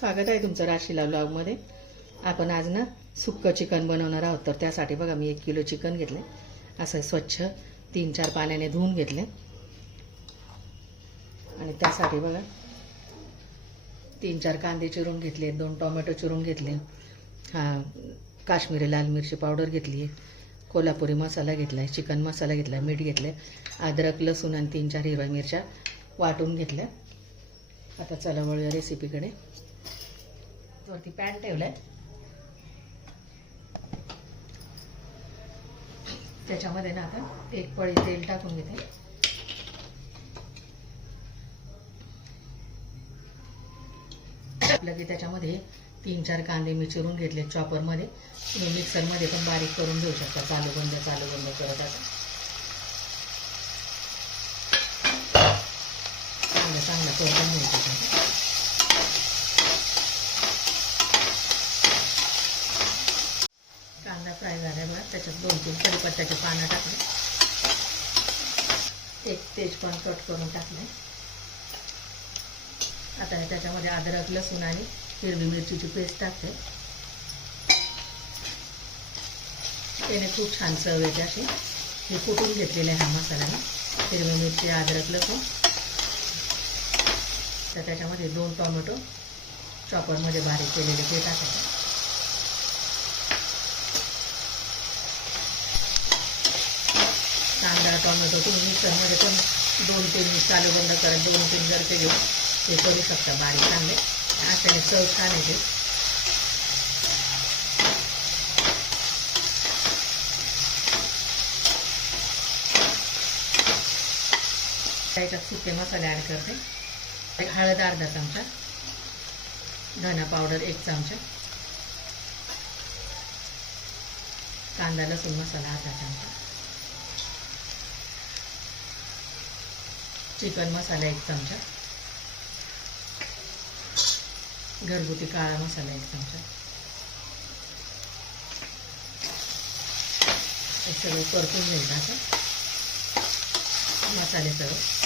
स्वागत आहे तुमचं राशीला व्लॉगमध्ये। आपण आज ना सुक्कं चिकन बनवणार आहोत। तर त्यासाठी बघा मी 1 किलो चिकन घेतले, असं स्वच्छ 3-4 पाण्याने धुवून घेतले। आणि त्यासाठी बघा 3-4 कांदे चिरून घेतले, 2 टोमॅटो चिरून घेतले, काश्मीरी लाल मिरची पावडर घेतली, कोल्हापुरी मसाला घेतलाय, चिकन मसाला घेतलाय, मीठ घेतले, अद्रक लसूण आणि 3-4 हिरव्या मिरच्या वाटून घेतल्या। आता चला वळूया रेसिपीकडे। वरती पॅन ठेवलाय, त्याच्यामध्ये ना आता 1 पळी तेल टाकून घेते। आपलं की त्याच्यामध्ये 3-4 कांदे मी चिरून घेतले चॉपर मध्ये। तुम्ही मिक्सर मध्ये पण बारीक करून घेऊ शकता, चालू बंद करत आता चांगलं परतून घ्यायचं। कांदा फ्राय झाल्यावर त्याच्यात 2-3 कढीपत्त्याचे पानं टाकले, 1 तेजपान कट करून टाकले। आता त्याच्यामध्ये अद्रक लसूण आणि हिरवी मिरचीची पेस्ट टाकते। त्याने खूप छान चव येते अशी। हे कुटून घेतलेले हा मसाला ना, हिरवी मिरची अद्रक लसूण। तर त्याच्यामध्ये 2 टोमॅटो चॉपरमध्ये बारीक केलेले ते टाकायचे। कांदा टोमॅटो तुम्ही मिक्सरमध्ये पण 2-3 चालू बंद करत 2-3 गरके घेऊन ते करू शकता बारीक चांगले, अशाने चव छान येते। त्याच्यात सुके मसाले ॲड करते। हळद अर्धा चमचा, धना पावडर 1 चमचा, कांदा लसूण मसाला अर्धा चमचा, चिकन मसाला 1 चमचा, घरगुती काळा मसाला 1 चमचा। हे सगळं परतून घ्यायचं असं मसाले सगळं।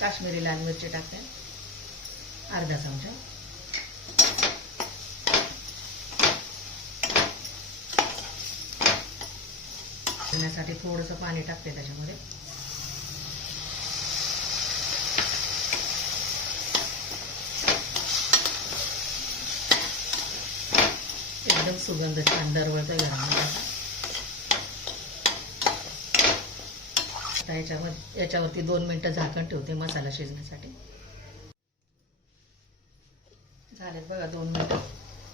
काश्मीरी लाल मिरची टाकते अर्धा चमचा, साठी थोडंसं पाणी टाकते त्याच्यामध्ये। एकदम सुगंध छान दरवळतोय घरामध्ये। याच्यावरती 2 मिनिटं झाकण ठेवते मसाला शिजण्यासाठी। झालेत बघा 2 मिनिटं,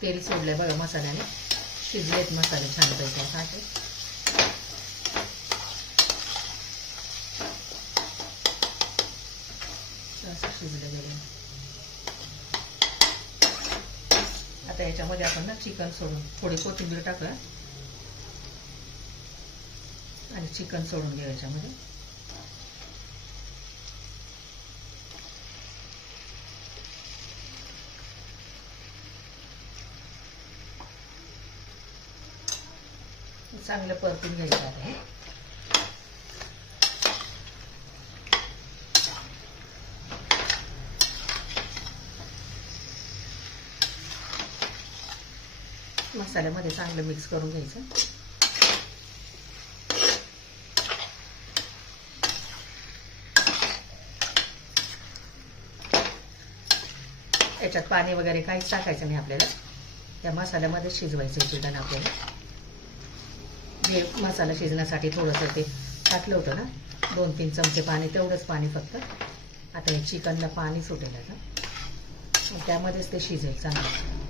तेल सोडलंय बघा मसाल्याने, शिजलेत मसाले छानपैकी असे। असं शिजले गेले। आता याच्यामध्ये आपण ना चिकन सोडून थोडी कोथिंबीर टाकूया आणि चिकन सोडून घेऊ याच्यामध्ये। चांगलं परतून घ्यायचं आहे। मसाल्यामध्ये चांगलं मिक्स करून घ्यायचं। याच्यात पाणी वगैरे काहीच टाकायचं नाही आपल्याला, त्या मसाल्यामध्ये शिजवायचं चिकन आपल्याला। जे मसाला शिजण्यासाठी थोडंसं ते टाकलं होतं ना 2-3 चमचे पाणी, तेवढंच पाणी फक्त। आता हे चिकनला पाणी सुटेल आता, त्यामध्येच ते शिजेल चांगलं।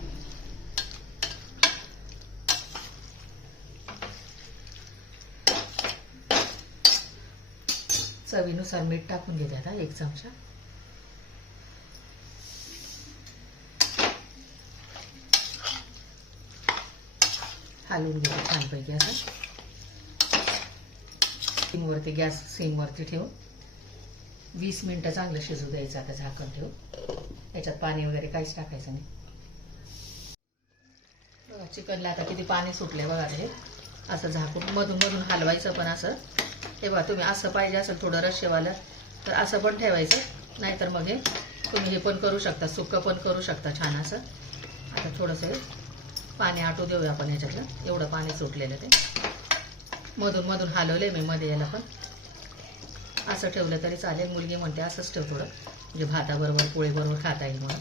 चवीनुसार मीठ टाकून घेते आता 1 चमचा। हलवून घेते छानपैकी असं। गॅस सिमवरती ठेवून 20 मिनिटं चांगलं शिजू द्यायचं आता झाकण ठेवून। याच्यात पाणी वगैरे काहीच टाकायचं नाही। बघा चिकनला आता किती पाणी सुटले बघा। ते असं झाकून मधून मधून हलवायचं पण असं, हे बघा, तुम्ही असं पाहिजे असेल थोडं रश्शेवालं तर असं पण ठेवायचं, नाहीतर मग हे तुम्ही हे पण करू शकता, सुक्कं पण करू शकता छान असं. आता थोडंसं पाणी आटू देऊया आपण याच्यातलं, एवढं पाणी सुटलेलं ते. मधून मधून हलवले मी मध्ये याला पण. असं ठेवलं तरी चालेल, मुलगी म्हणते असंच ठेव थोडं, म्हणजे भाताबरोबर पोळीबरोबर खाता येईल म्हणून.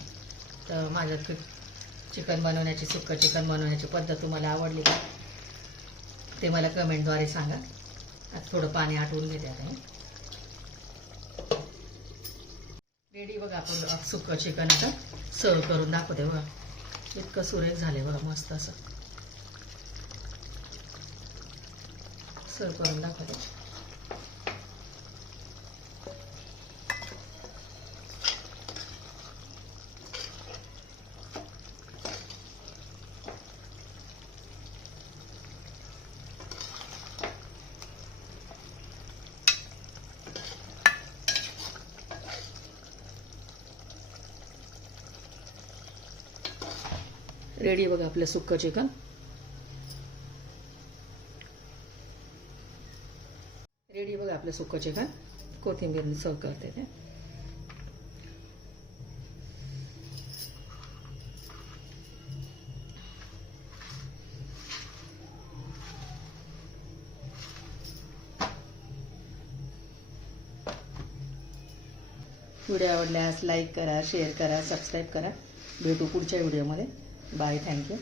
तर माझ्या चिकन बनवण्याची, सुक्कं चिकन बनवण्याची पद्धत तुम्हाला आवडली का ते मला कमेंटद्वारे सांगा. आता थोडं पाणी आटवून घेते आता. रेडी बघा आपण सुक्कं चिकन आता सर्व करून दाखवते बघा. इतकं सुरेख झाले बघा, मस्त असं सर्व करून दाखवते. रेडी बघा आपलं सुक्कं चिकन. रेडी बघा आपलं सुक्कं चिकन. कोथिंबीर सर्व करते ते. व्हिडिओ आवडल्यास लाईक करा, शेअर करा, सबस्क्राईब करा. भेटू पुढच्या व्हिडिओमध्ये. Bye, thank you.